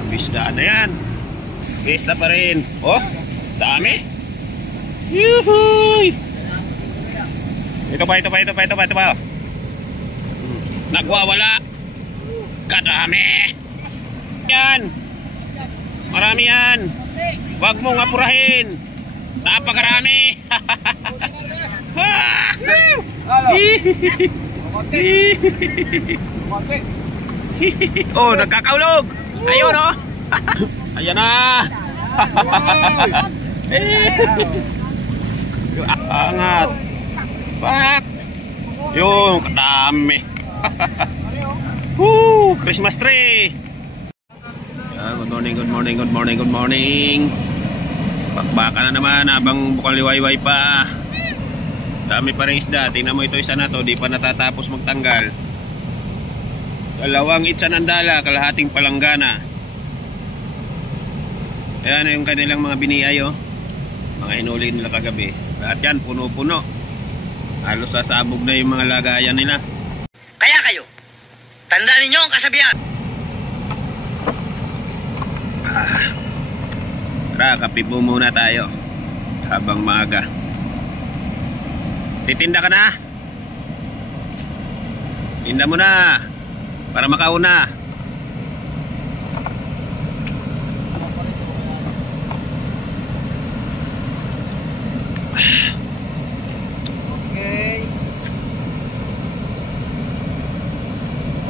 Grabe, isda na yan. Fiesta pa rin. Oh, dami. Yuhuy! Ito pa. Nagwawala. Kadami. Yan. Marami yan. Huwag mong apurahin. Napakarami. Oh, nagkakaulog. Ayun oh. Ayan na. Angat. Pak. Yung kadami. Christmas tree. Good morning. Bakbaka na naman habang bukang liwayway pa. Dami pa rin isda. Tingnan mo ito, isa na to, di pa natatapos magtanggal. 2 itsa ng dala, kalahating palanggana. Ayan yung kanilang mga biniay oh. Mga hinuli nila kagabi. Lahat yan puno-puno. Halos sasabog na yung mga lagayan nila. Kaya kayo, tandaan ninyo ang kasabihan. Tara, kape po muna tayo habang maaga. Titinda ka na? Tinda mo na para makauna. Okay.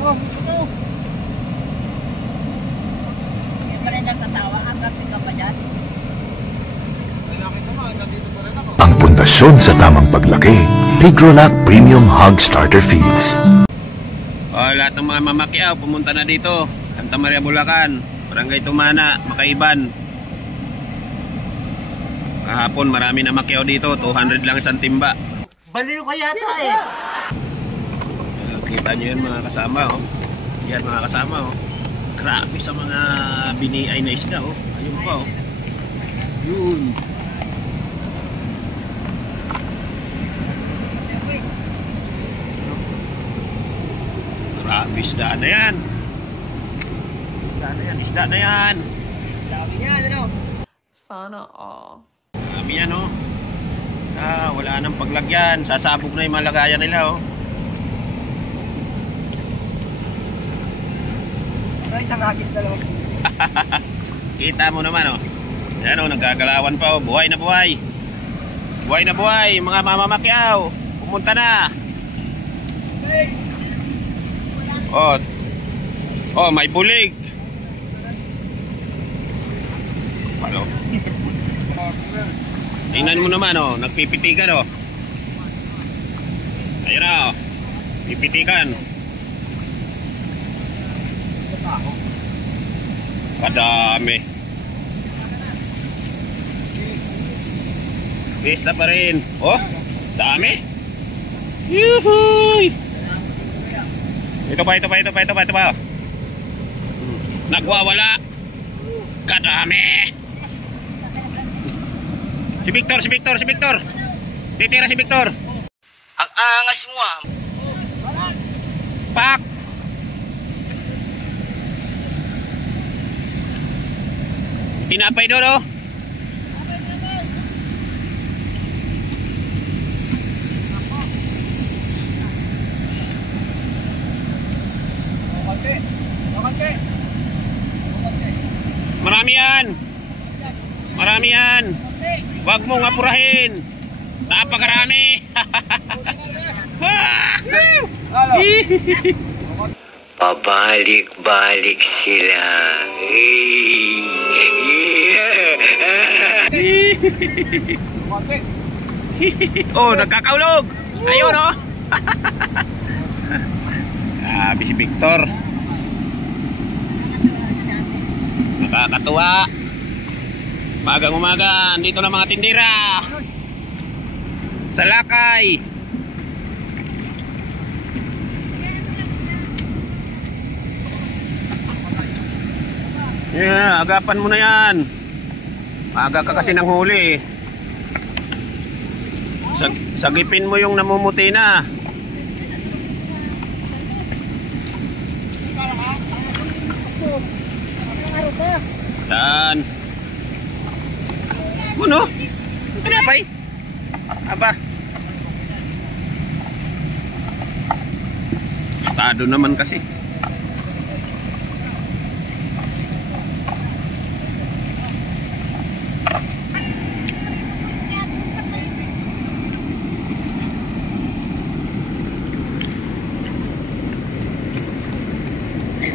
Oh, ito. Yan pa rin lang sa tawa. Ang rapid ka pa dyan. Ang pundasyon sa tamang paglaki, Pigrolac Premium Hog Starter Feeds. Lahat ng mga mamakyaw pumunta na dito. Santa Maria, Bulacan, Barangay Tumana, Makaiban. Kahapon marami na makyaw dito, 200 lang isang timba. Baliw ka yata eh. Kita nyo yan mga kasama oh. Yan mga kasama oh. Grabe sa mga biniay na isda oh. Ayun pa oh. Yun. Grabe, isda na yan. Isda na yan. Dami niyan, ano? Sana all. Dami yan oh. Wala nang paglagyan. Sasabog na yung mga lagayan nila oh. Isang hagis na lang. Kita mo naman oh. Yan oh, nagagalawan pa oh. Buhay na buhay. Buhay na buhay. Mga mamamakyaw. Pumunta na. Oh, may bulig. Palo. Tingnan mo naman oh, nagpipitikan oh. Ayun na oh. Pipitikan. Kadami. Fiesta pa rin. Oh, dami. Yuhuy! Ito pa. Nagwawala. Kadami. Si Victor. Titira si Victor. Ang angas mo ah. Pak. Tinapay doon oh. Marami yan. Huwag mong apurahin. Napakarami. Pabalik-balik sila. Oh, nagkakaulog. Ayun oh. Grabe si Victor. Nakakatuwa. Magang umaga, andito na mga tindera sa lakay. Yeah, agapan mo na yan. Maaga ka kasi ng huli. Sagipin mo yung namumuti na. Saan? Ano? Tinapay? Aba? Estado naman kasi.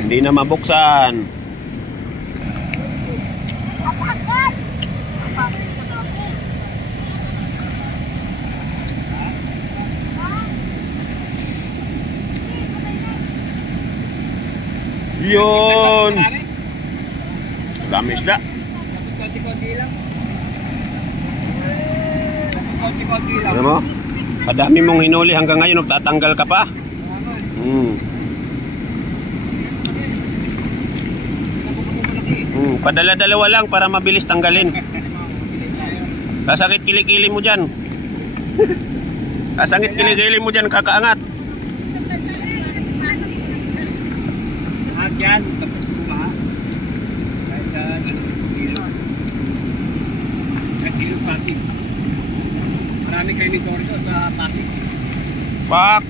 Hindi na mabuksan. Yun. Dami isda. Ano mo? Kadami mong hinuli hanggang ngayon nagtatanggal ka pa. Padala-dalawa lang para mabilis tanggalin. Kasakit kilikili mo dyan. Kasakit kilikili mo dyan, kakaangat. Yan, tapos buka. Kahit kilo pati. Marami kayo ni Torso sa pati. Pak!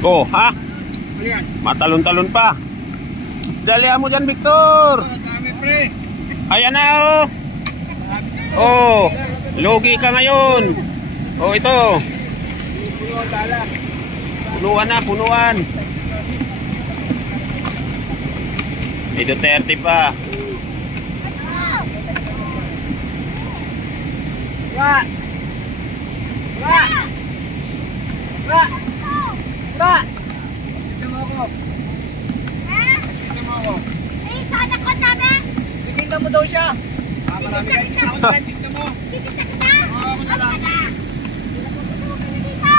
Oh, ha? Matalon-talon pa. Dalihan mo dyan, Victor. Dami, pre. Ayan na, oh. Oh, lugi ka ngayon. Oh, ito. Punuan na, punuan. May Duterte pa. Wah! Wah! Wah! Ba! Tignan mo ako. Tignan mo ako. Eh, sana ko namin. Tignan mo daw siya. Marami kayo. Tignan mo. Tignan mo. Titignan kita. Oo, ako na lang. Dito.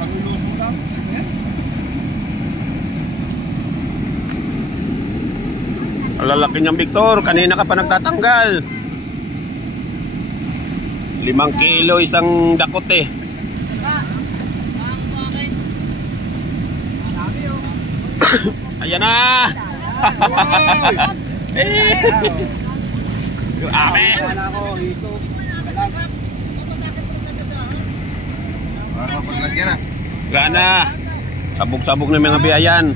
Pag-ulusong lang. Ang lalaki niyang, Victor. Kanina ka pa nagtatanggal. 5 kilo isang dakot eh. Ayan na. Yung ame. Gana. Sabog-sabog na mga biyayan.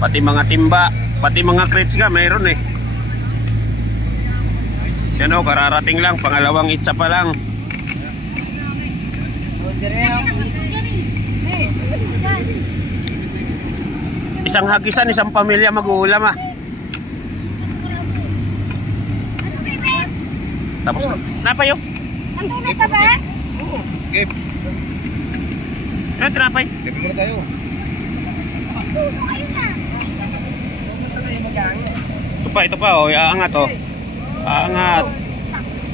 Pati mga timba. Pati mga crates nga mayroon eh. Yan o, kararating lang. Pangalawang itsa pa lang. Isang hagisan, isang pamilya mag-uulam ah. Tapos na pa yun. Natulog ka ba? Oo. Game. Ano trapay? Game muna tayo. Ayun na. Ito pa oh, aangat oh. Aangat.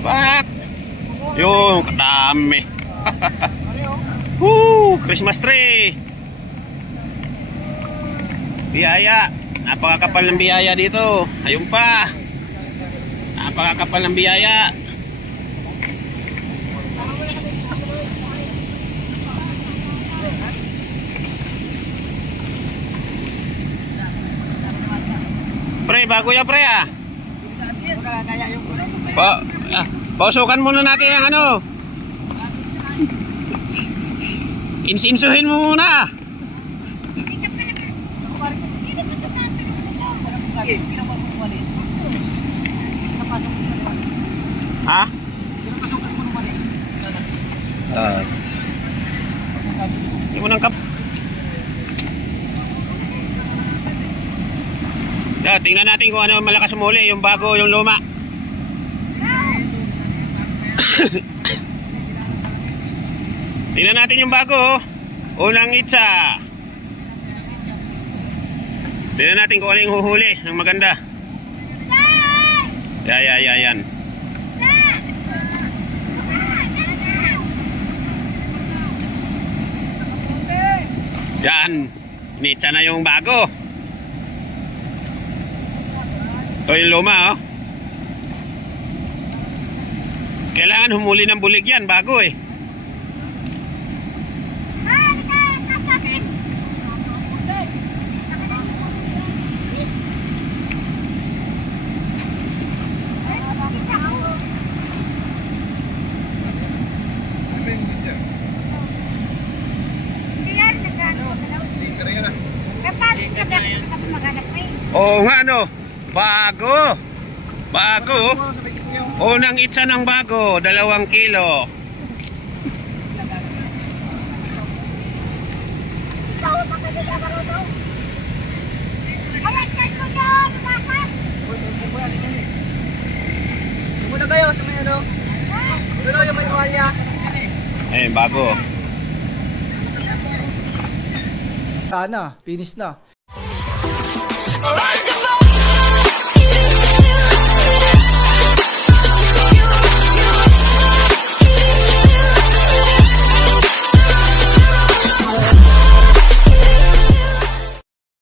Pak. Yung katami. Woo, Christmas tree. Biyaya. Napakakapal ng biyaya dito. Ayun pa. Napakakapal ng biyaya. Pre, bago yan pre ah. Pausukan muna natin ang ano. Insinsuhin mo muna. Ha? Hindi mo nang kap. Tingnan natin kung ano malakas umuli, yung bago, yung luma. Tingnan natin yung bago. Unang itsa. Tignan natin kung alin huhuli ng maganda. Yan. Yan. Initsa na yung bago. Ito yung luma, oh. Kailangan humuli ng bulig yan, bago eh. Oo nga, no. Bago. Unang itsa ng bago, 2 kilo. Muna kayo sa may ano? Ano yung may tuwalya? Eh, bago. Sana, finish na. Alright!